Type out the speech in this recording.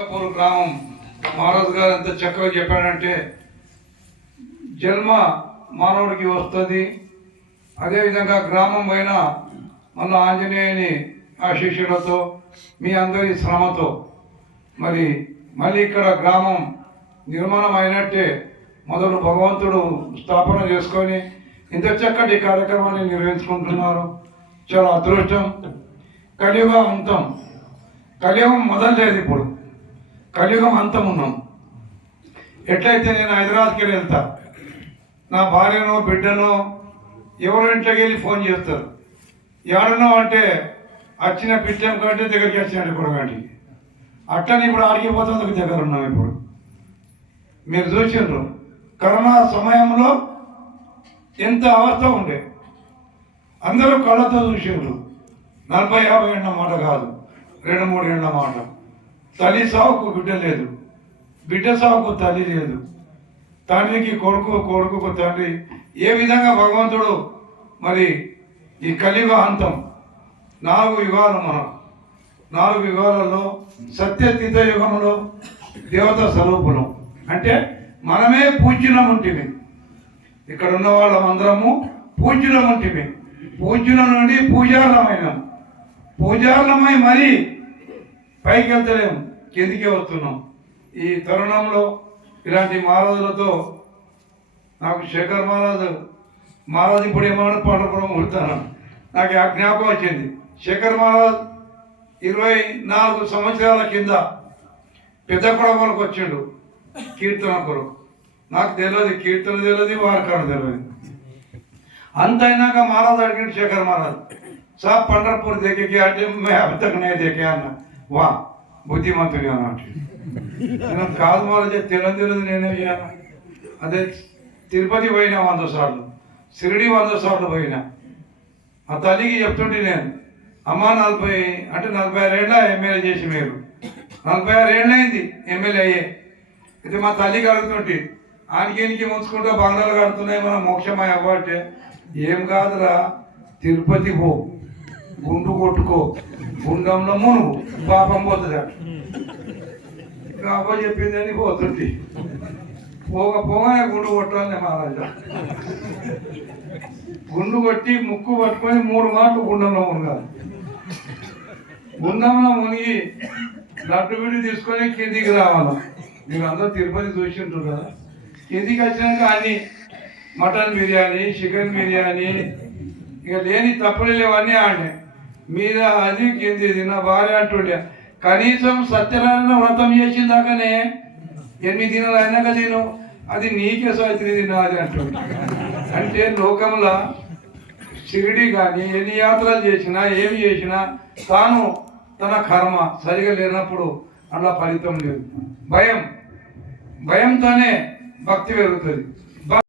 గ్రామం మహారాజు గారు ఎంత చక్కగా చెప్పాడంటే జన్మ మానవుడికి వస్తుంది. అదేవిధంగా గ్రామం పైన మళ్ళీ ఆంజనేయుని ఆశీస్సులతో మీ అందరి శ్రమతో మళ్ళీ ఇక్కడ గ్రామం నిర్మాణం అయినట్టే మొదలు భగవంతుడు స్థాపన చేసుకొని ఇంత చక్కటి కార్యక్రమాన్ని నిర్వహించుకుంటున్నారు. చాలా అదృష్టం. కలియుగ అంతం, కలియుగం మొదలలేదు, ఇప్పుడు కలియుగం అంతం ఉన్నాం. ఎట్లయితే నేను హైదరాబాద్కి వెళ్తా, నా భార్యనో బిడ్డనో ఎవరో ఇంట్లోకి వెళ్ళి ఫోన్ చేస్తారు, ఏడున్నావు అంటే వచ్చిన పిచ్చం కంటే దగ్గరికి వచ్చినట్టు కూడా కానీ అట్లని ఇప్పుడు ఆడిగిపోతుంది, దగ్గర ఉన్నాం. ఇప్పుడు మీరు చూసిండ్రు కరోనా సమయంలో ఎంత అవస్థ ఉండే, అందరూ కళ్ళతో చూసిండ్రు. 40-50 ఏళ్ళ మాట కాదు, 2-3 ఏళ్ళ మాట. తల్లి సావుకు బిడ్డ లేదు, బిడ్డ సావుకు తల్లి లేదు, తండ్రికి కొడుకు, కొడుకుకు తండ్రి. ఏ విధంగా భగవంతుడు ఈ కలియుగ అంతం 4 యుగాలు, మనం 4 యుగాలలో సత్యతీత యుగంలో దేవత స్వరూపులం అంటే మనమే పూజ్యులం ఉంటుంది. ఇక్కడ ఉన్న వాళ్ళమందరము పూజ్యులం ఉంటుంది. పూజ్యుల నుండి పూజార్లమైనాం, పూజార్లమై మరీ పైకి వెళ్తలేము, కిందికే వస్తున్నాం. ఈ తరుణంలో ఇలాంటి మహారాజులతో నాకు శేఖర్ మహారాజు ఇప్పుడు ఏమన్నా పండుగ ఉంటాను, నాకు ఆ జ్ఞాపకం వచ్చింది. శేఖర్ మహారాజ్ 24 సంవత్సరాల కింద పెద్ద కొడవలకు వచ్చిండు కీర్తన కొరకు. నాకు తెలియదు, కీర్తన తెలియదు, వారకాడు తెలియదు. अंत महाराज अड़गे शेखर महाराज साहब पंढरपुर देखे क्या मैं अभी तक नहीं देखे अन्न वाह बुद्धिमंतुడు నేను కాదు महाराज తెలియదు నేనే అదే తిరుపతి పోయినా 100 సార్లు, షిరిడి 100 సార్లు పోయినా. ఆ తల్లికి చెప్తుంటే నేను అమ్మ 46 ఏళ్ళ ఎమ్మెల్యే చేసి మీరు 46 ఏళ్ళు అయింది ఎమ్మెల్యే అయ్యే. అయితే మా తల్లికి అడుగుతుంటే ఆనికి ముంచుకుంటూ బంగాళాలు కడుతున్నాయి మన మోక్షమయ అవ్వటే. ఏం కాదురా, తిరుపతి పో, గుండు కొట్టుకో, గుండంలో మునుగు, పాపం పోతుంది. అబ్బా చెప్పిందని పోతుంటే పోగానే గుండు కొట్టాలి మహారాజా. గుండు కొట్టి ముక్కు పట్టుకొని 3 మాటలు గుండంలో మునగాలి. గుండంలో మునిగి లడ్డు విడి తీసుకొని కిందికి రావాలి. మీరు అందరూ తిరుపతి చూసి ఉంటారు కదా. కిందికి వచ్చినాక అన్ని మటన్ బిర్యానీ, చికెన్ బిర్యానీ, ఇక లేని తప్పులు లేవన్నీ ఆడే మీద అది కింది. నా భార్య అంటుండే కనీసం సత్యనారాయణ వ్రతం చేసిన దాకానే 8 దినాలు అయినాక తిను, అది నీకే సావిత్రి తినాలి అంటుండే. అంటే లోకంలో షిరిడి కానీ ఎన్ని యాత్రలు చేసినా ఏమి చేసినా తాను తన కర్మ సరిగా లేనప్పుడు అలా ఫలితం లేదు. భయంతోనే భక్తి పెరుగుతుంది.